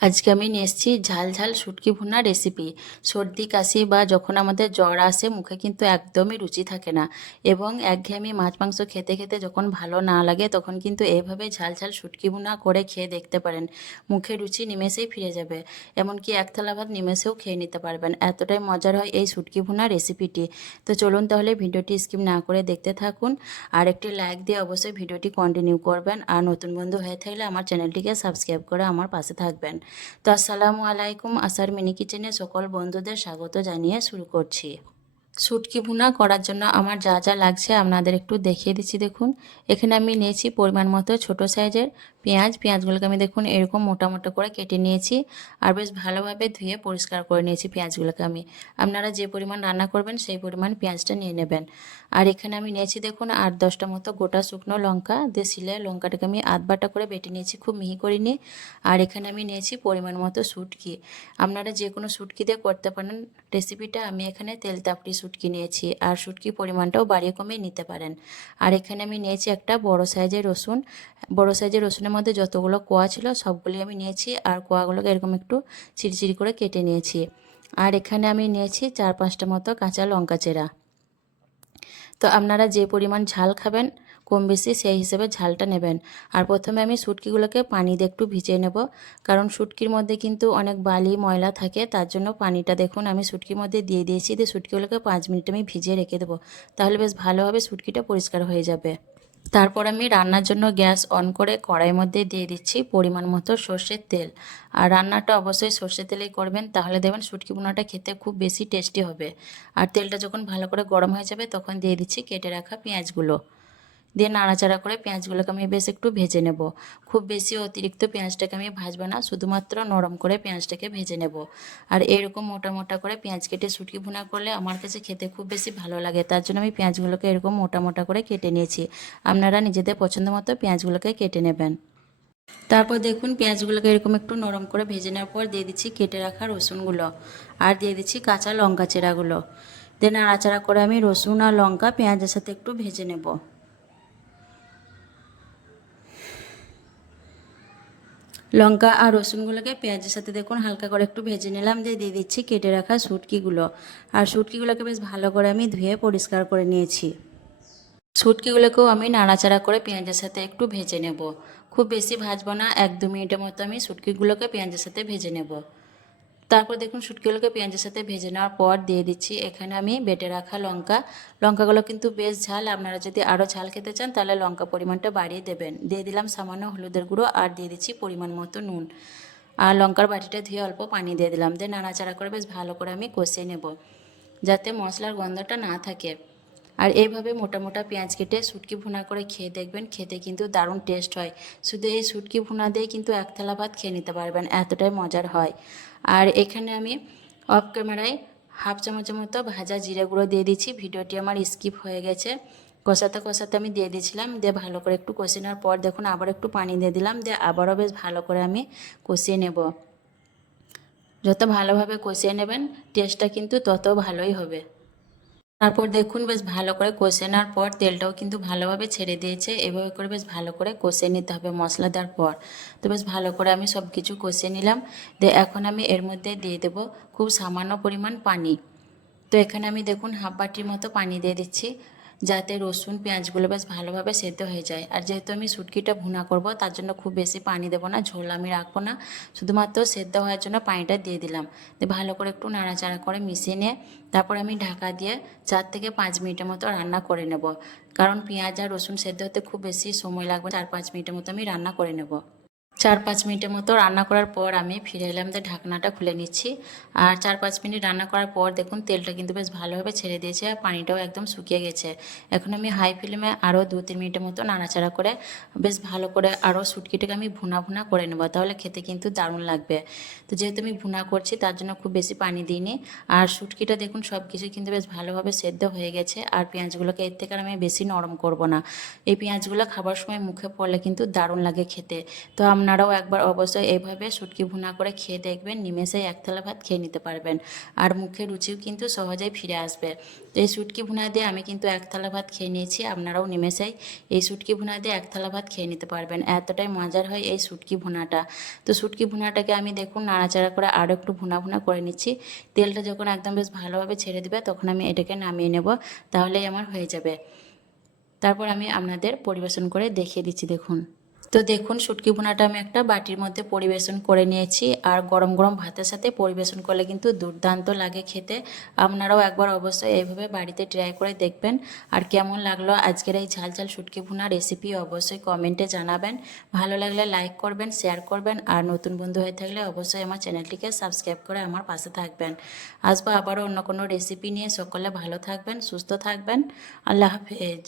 আজকে আমি নিয়ে এসেছি ঝাল ঝাল শুটকি ভুনা রেসিপি সর্দি, কাশি বা যখন আমাদের জ্বর আসে, মুখে কিন্তু একদমই রুচি থাকে না। এবং একঘেয়েমি মাছ মাংস খেতে খেতে যখন ভালো না লাগে, তখন কিন্তু এইভাবে ঝাল ঝাল শুটকি ভুনা করে খেয়ে দেখতে পারেন। মুখে রুচি নিমেষেই ফিরে যাবে। এমনকি এক থালা ভাত নিমেষেও খেয়ে নিতে পারবেন। এতটাই মজার হয় এই শুটকি ভুনা রেসিপিটি তো চলুন তাহলে ভিডিওটি স্কিপ না করে দেখতে থাকুন। আর একটি লাইক দিয়ে অবশ্যই ভিডিওটি কন্টিনিউ করবেন। আর নতুন বন্ধু হয়ে থাকলে আমার চ্যানেলটিকে সাবস্ক্রাইব করে আমার পাশে থাকবেন। তো আসসালামু আলাইকুম আসার মিনি কিচেনে সকল বন্ধুদের স্বাগত জানিয়ে শুরু করছি। শুটকি ভুনা করার জন্য আমার যা যা লাগছে আপনাদের একটু দেখিয়ে দিচ্ছি, দেখুন। এখানে আমি নিয়েছি পরিমাণ মতো ছোট সাইজের পেঁয়াজ। পেঁয়াজগুলোকে আমি, দেখুন, এরকম মোটা মোটা করে কেটে নিয়েছি আর বেশ ভালোভাবে ধুয়ে পরিষ্কার করে নিয়েছি পেঁয়াজগুলোকে আমি। আপনারা যে পরিমাণ রান্না করবেন সেই পরিমাণ পেঁয়াজটা নিয়ে নেবেন। আর এখানে আমি নিয়েছি, দেখুন, আট দশটা মতো গোটা শুকনো লঙ্কা। দিয়ে শিলে লঙ্কাটাকে আমি আধ বাটা করে বেটে নিয়েছি, খুব মিহি করে নিয়ে। আর এখানে আমি নিয়েছি পরিমাণ মতো শুটকি। আপনারা যে কোনো শুটকি দিয়ে করতে পারেন। রেসিপিটা আমি এখানে তেল তাপড়ি শুটকি নিয়েছি। আর শুটকি পরিমাণটাও বাড়িয়ে কমিয়ে নিতে পারেন। আর এখানে আমি নিয়েছি একটা বড় সাইজের রসুন। বড় সাইজের রসুনের মধ্যে যতগুলো কোয়া ছিল সবগুলি আমি নিয়েছি। আর কোয়াগুলোকে এরকম একটু চিড়চিড়ি করে কেটে নিয়েছি। আর এখানে আমি নিয়েছি চার পাঁচটা মতো কাঁচা লঙ্কা চেরা। তো আপনারা যে পরিমাণ ঝাল খাবেন কম বেশি সেই হিসেবে ঝালটা নেবেন। আর প্রথমে আমি শুটকিগুলোকে দিয়ে একটু ভিজিয়ে নেব। কারণ শুটকির মধ্যে কিন্তু অনেক বালি, ময়লা থাকে, তার জন্য পানিটা দেখুন, আমি শুটকির মধ্যে দিয়ে দিয়েছি। দিয়ে শুটকিগুলোকে পাঁচ মিনিট আমি ভিজিয়ে রেখে দেবো। তাহলে বেশ ভালোভাবে শুটকিটা পরিষ্কার হয়ে যাবে। তারপর আমি রান্নার জন্য গ্যাস অন করে কড়াইয়ের মধ্যে দিয়ে দিচ্ছি পরিমাণ মতো সর্ষের তেল। আর রান্নাটা অবশ্যই সর্ষের তেলেই করবেন, তাহলে দেবেন শুটকি বোনাটা খেতে খুব বেশি টেস্টি হবে। আর তেলটা যখন ভালো করে গরম হয়ে যাবে, তখন দিয়ে দিচ্ছি কেটে রাখা পেঁয়াজগুলো। দিয়ে নাড়াচাড়া করে পেঁয়াজগুলোকে আমি বেশ একটু ভেজে নেব। খুব বেশি অতিরিক্ত পেঁয়াজটাকে আমি ভাজবো না, শুধুমাত্র নরম করে পেঁয়াজটাকে ভেজে নেব। আর এরকম মোটা মোটা করে পেঁয়াজ কেটে শুটকি ভুনা করলে আমার কাছে খেতে খুব বেশি ভালো লাগে, তার জন্য আমি পেঁয়াজগুলোকে এরকম মোটা মোটা করে কেটে নিয়েছি। আপনারা নিজেদের পছন্দ মতো পেঁয়াজগুলোকে কেটে নেবেন। তারপর দেখুন পেঁয়াজগুলোকে এরকম একটু নরম করে ভেজে নেওয়ার পর দিয়ে দিচ্ছি কেটে রাখা রসুনগুলো, আর দিয়ে দিচ্ছি কাঁচা লঙ্কা চেরাগুলো। দিয়ে নাড়াচাড়া করে আমি রসুন আর লঙ্কা পেঁয়াজের সাথে একটু ভেজে নেব। লঙ্কা আর রসুনগুলোকে পেঁয়াজের সাথে দেখুন, হালকা করে একটু ভেজে নিলাম দিয়ে দিয়ে দিচ্ছি কেটে রাখা শুটকিগুলো। আর শুটকিগুলোকে বেশ ভালো করে আমি ধুয়ে পরিষ্কার করে নিয়েছি। শুটকিগুলোকেও আমি নাড়াচাড়া করে পেঁয়াজের সাথে একটু ভেজে নেব। খুব বেশি ভাজবো না, এক দু মিনিটের মতো আমি শুটকিগুলোকে পেঁয়াজের সাথে ভেজে নেব। তারপর দেখুন শুটকিগুলোকে পেঁয়াজের সাথে ভেজে নেওয়ার পর দিয়ে দিচ্ছি। এখানে আমি বেটে রাখা লঙ্কা। লঙ্কাগুলো কিন্তু বেশ ঝাল। আপনারা যদি আরও ঝাল খেতে চান, তাহলে লঙ্কা পরিমাণটা বাড়িয়ে দেবেন। দিয়ে দিলাম সামান্য হলুদের গুঁড়ো আর দিয়ে দিচ্ছি পরিমাণ মতো নুন। আর লঙ্কার বাটিটা ধুয়ে অল্প পানি দিয়ে দিলাম। দিয়ে নাড়াচাড়া করে বেশ ভালো করে আমি কষিয়ে নেব, যাতে মশলার গন্ধটা না থাকে। আর এইভাবে মোটা মোটা পেঁয়াজ কেটে শুটকি ভুনা করে খেয়ে দেখবেন, খেতে কিন্তু দারুণ টেস্ট হয়। শুধু এই শুটকি ভুনা দিয়ে কিন্তু এক থালা ভাত খেয়ে নিতে পারবেন, এতটাই মজার হয়। আর এখানে আমি অফ ক্যামেরায় হাফ চামচের মতো ভাজা জিরে গুঁড়ো দিয়ে দিচ্ছি, ভিডিওটি আমার স্কিপ হয়ে গেছে। কষাতে কষাতে আমি দিয়ে দিয়েছিলাম, দিয়ে ভালো করে একটু কষিয়ে নেওয়ার পর দেখুন আবার একটু পানি দিয়ে দিলাম, দিয়ে আবারও বেশ ভালো করে আমি কষিয়ে নেব। যত ভালোভাবে কষিয়ে নেবেন টেস্টটা কিন্তু তত ভালোই হবে। তারপর দেখুন বেশ ভালো করে কষে নেওয়ার পর তেলটাও কিন্তু ভালোভাবে ছেড়ে দিয়েছে। এভাবে করে বেশ ভালো করে কষে নিতে হবে মশলা দেওয়ার পর। তো বেশ ভালো করে আমি সব কিছু কষে নিলাম। দিয়ে এখন আমি এর মধ্যে দিয়ে দেব খুব সামান্য পরিমাণ পানি। তো এখানে আমি দেখুন হাফ বাটির মতো পানি দিয়ে দিচ্ছি। যাতে রসুন, পেঁয়াজগুলো বেশ ভালোভাবে সেদ্ধ হয়ে যায়। আর যেহেতু আমি শুটকিটা ভুনা করব, তার জন্য খুব বেশি পানি দেবো না, ঝোল আমি রাখব না। শুধুমাত্র সেদ্ধ হওয়ার জন্য পানিটা দিয়ে দিলাম। ভালো করে একটু নাড়াচাড়া করে মিশিয়ে নিয়ে, তারপর আমি ঢাকা দিয়ে চার থেকে পাঁচ মিনিটের মতো রান্না করে নেব। কারণ পেঁয়াজ আর রসুন সেদ্ধ হতে খুব বেশি সময় লাগবে চার পাঁচ মিনিটের মতো আমি রান্না করে নেব। চার পাঁচ মিনিটের মতো রান্না করার পর আমি ফিরে এলাম দিয়ে ঢাকনাটা খুলে নিচ্ছি। আর চার পাঁচ মিনিট রান্না করার পর দেখুন তেলটা কিন্তু বেশ ভালোভাবে ছেড়ে দিয়েছে আর পানিটাও একদম শুকিয়ে গেছে। এখন আমি হাই ফ্লেমে আরও দু তিন মিনিটের মতো নাড়াচাড়া করে বেশ ভালো করে আরও শুটকিটাকে আমি ভুনা ভুনা করে নেব, তাহলে খেতে কিন্তু দারুণ লাগবে। তো যেহেতু আমি ভুনা করছি, তার জন্য খুব বেশি পানি দিইনি। আর শুটকিটা দেখুন সব কিছু কিন্তু বেশ ভালোভাবে সেদ্ধ হয়ে গেছে আর পেঁয়াজগুলোকে এর থেকে আমি বেশি নরম করব না। এই পেঁয়াজগুলো খাবার সময় মুখে পড়লে কিন্তু দারুণ লাগে খেতে। তো আপনার আপনারাও একবার অবশ্যই এইভাবে শুটকি ভুনা করে খেয়ে দেখবেন, নিমেষে এক থালা ভাত খেয়ে নিতে পারবেন। আর মুখে রুচিও কিন্তু সহজেই ফিরে আসবে। তো এই শুটকি ভুনা দিয়ে আমি কিন্তু এক থালা ভাত খেয়ে নিয়েছি, আপনারাও নিমেষেই এই শুটকি ভুনা দিয়ে এক থালা ভাত খেয়ে নিতে পারবেন। এতটাই মজার হয় এই শুটকি ভুনাটা। তো শুটকি ভুনাটাকে আমি দেখুন নাড়াচাড়া করে আরও একটু ভুনা ভুনা করে নিচ্ছি। তেলটা যখন একদম বেশ ভালোভাবে ছেড়ে দেবে, তখন আমি এটাকে নামিয়ে নেব, তাহলেই আমার হয়ে যাবে। তারপর আমি আপনাদের পরিবেশন করে দেখিয়ে দিচ্ছি, দেখুন। তো দেখুন, শুটকি ভুনাটা আমি একটা বাটির মধ্যে পরিবেশন করে নিয়েছি। আর গরম গরম ভাতের সাথে পরিবেশন করলে কিন্তু দুর্দান্ত লাগে খেতে। আপনারাও একবার অবশ্যই এইভাবে বাড়িতে ট্রাই করে দেখবেন। আর কেমন লাগল আজকের এই ঝাল ঝাল শুটকি ভুনা রেসিপি অবশ্যই কমেন্টে জানাবেন। ভালো লাগলে লাইক করবেন শেয়ার করবেন। আর নতুন বন্ধু হয়ে থাকলে অবশ্যই আমার চ্যানেলটিকে সাবস্ক্রাইব করে আমার পাশে থাকবেন। আসব আবারও অন্য কোনো রেসিপি নিয়ে। সকলে ভালো থাকবেন, সুস্থ থাকবেন। আল্লাহ হাফেজ।